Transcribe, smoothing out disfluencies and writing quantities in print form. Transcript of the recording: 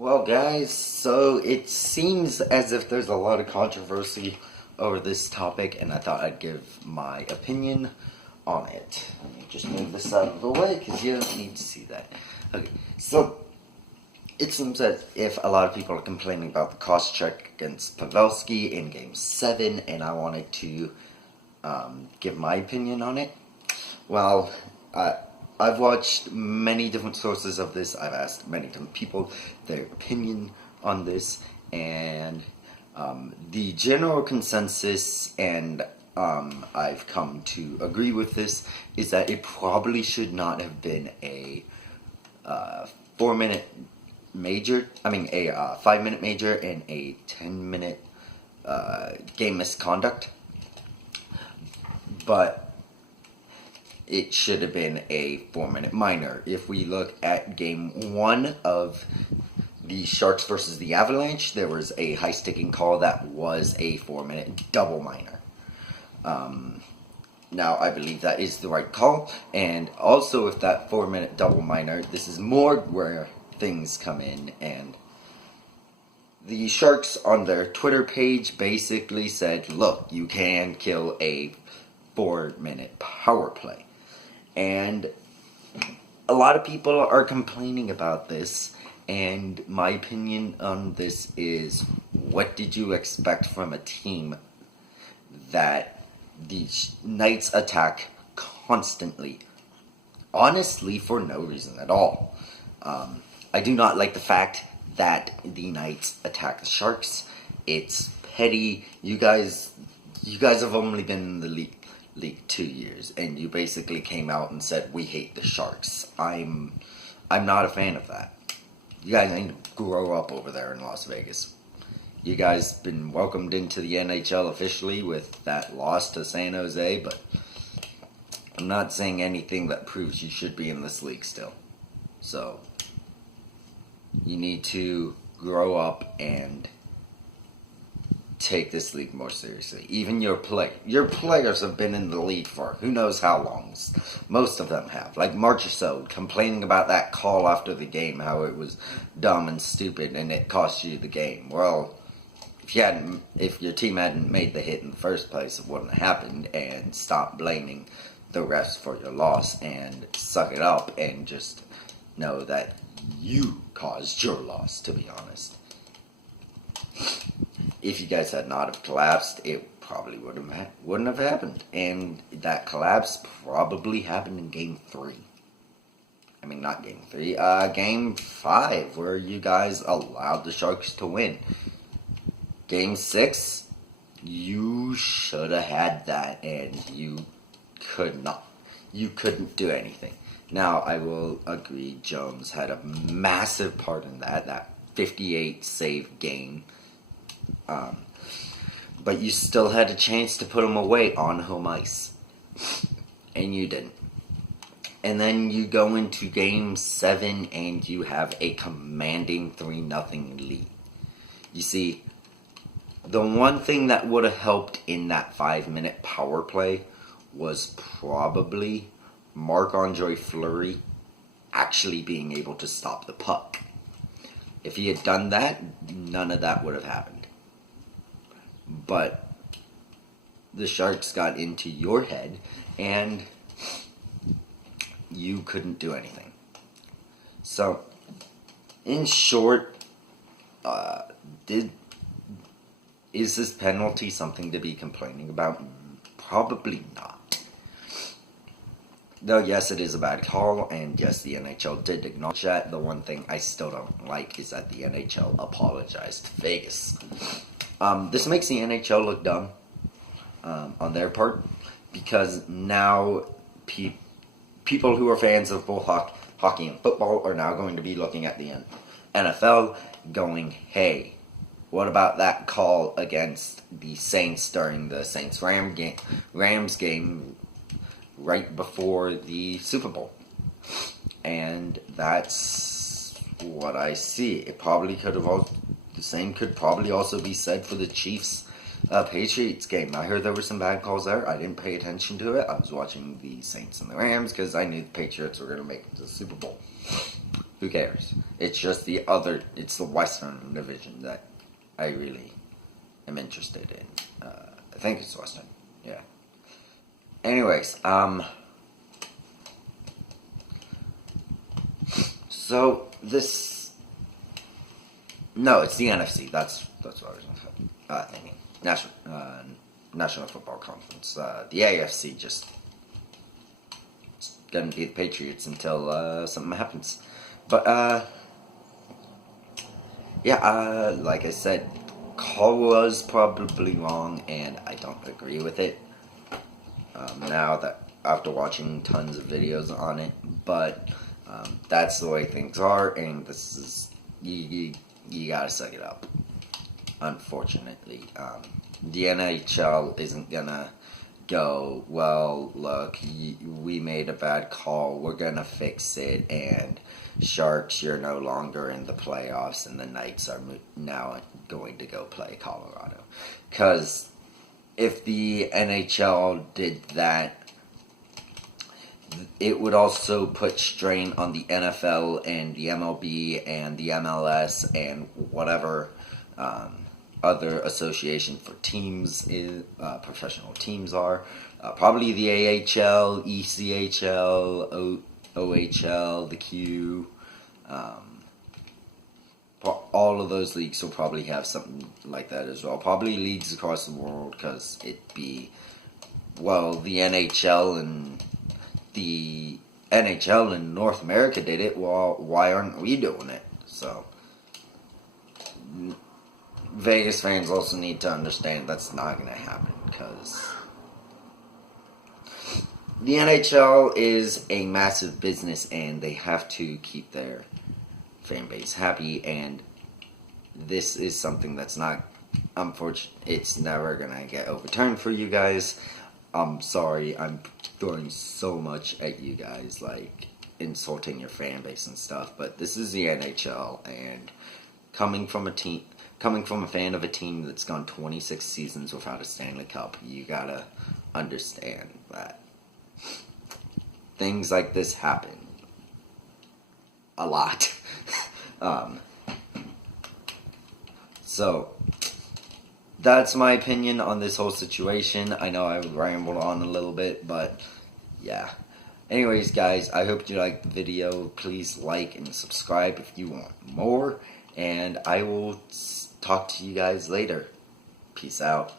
Well, guys, so it seems as if there's a lot of controversy over this topic, and I thought I'd give my opinion on it. Let me just move this out of the way because you don't need to see that. Okay, so it seems as if a lot of people are complaining about the cost check against Pavelski in Game 7, and I wanted to give my opinion on it. Well, I've watched many different sources of this. I've asked many different people their opinion on this, and the general consensus, and I've come to agree with this, is that it probably should not have been a 4-minute major. I mean, a 5-minute major and a 10-minute game misconduct, but it should have been a 4-minute minor. If we look at Game 1 of the Sharks versus the Avalanche, there was a high-sticking call that was a 4-minute double minor. Now, I believe that is the right call, and also with that 4-minute double minor, this is more where things come in, and the Sharks on their Twitter page basically said, look, you can kill a 4-minute power play. And a lot of people are complaining about this, and my opinion on this is, what did you expect from a team that the Knights attack constantly, honestly, for no reason at all? I do not like the fact that the Knights attack the Sharks. It's petty. You guys have only been in the league 2 years, and you basically came out and said, we hate the Sharks. I'm not a fan of that. You guys need to grow up over there in Las Vegas. You guys been welcomed into the NHL officially with that loss to San Jose, but I'm not saying anything that proves you should be in this league still. So you need to grow up and take this league more seriously. Even your players have been in the league for who knows how long. Most of them have. Like Marchessault complaining about that call after the game, how it was dumb and stupid and it cost you the game. Well, if your team hadn't made the hit in the first place, it wouldn't have happened. And stop blaming the refs for your loss and suck it up and just know that you caused your loss, to be honest. If you guys had not have collapsed, it probably wouldn't have happened. And that collapse probably happened in Game 3. I mean, not Game 3. Game 5, where you guys allowed the Sharks to win. Game 6, you should have had that, and you could not. You couldn't do anything. Now, I will agree, Jones had a massive part in that 58 save game. But you still had a chance to put them away on home ice. And you didn't. And then you go into Game 7 and you have a commanding 3-0 lead. You see, the one thing that would have helped in that 5-minute power play was probably Marc-Andre Fleury actually being able to stop the puck. If he had done that, none of that would have happened. But the Sharks got into your head, and you couldn't do anything. So, in short, is this penalty something to be complaining about? Probably not. Though, yes, it is a bad call, and yes, the NHL did acknowledge that. The one thing I still don't like is that the NHL apologized to Vegas. This makes the NHL look dumb on their part, because now people who are fans of both hockey and football are now going to be looking at the NFL going, hey, what about that call against the Saints during the Saints-Rams game right before the Super Bowl? And that's what I see. It probably could have the same could probably also be said for the Chiefs Patriots game. I heard there were some bad calls there. I didn't pay attention to it. I was watching the Saints and the Rams because I knew the Patriots were going to make it to the Super Bowl. Who cares? It's just it's the Western division that I really am interested in. I think it's Western, yeah. Anyways, so this, no, it's the NFC. That's what I was thinking. National Football Conference. The AFC just gonna be the Patriots until something happens. But yeah, like I said, call was probably wrong, and I don't agree with it. Now that after watching tons of videos on it, but that's the way things are, and this is you gotta suck it up. Unfortunately, the NHL isn't gonna go, well, look, we made a bad call, we're gonna fix it, and Sharks, you're no longer in the playoffs, and the Knights are now going to go play Colorado. Because if the NHL did that, it would also put strain on the NFL and the MLB and the MLS and whatever other association for teams professional teams are. Probably the AHL, ECHL, OHL, the Q. All of those leagues will probably have something like that as well. Probably leagues across the world, because it'd be, well, the NHL in North America did it. Well, why aren't we doing it? So Vegas fans also need to understand that's not going to happen, because the NHL is a massive business, and they have to keep their fan base happy, and this is something that's not, unfortunate. It's never going to get overturned for you guys. I'm sorry, I'm throwing so much at you guys, like insulting your fan base and stuff, but this is the NHL, and coming from a fan of a team that's gone 26 seasons without a Stanley Cup, you gotta understand that things like this happen a lot. So that's my opinion on this whole situation. I know I rambled on a little bit, but yeah. Anyways, guys, I hope you liked the video. Please like and subscribe if you want more, and I will talk to you guys later. Peace out.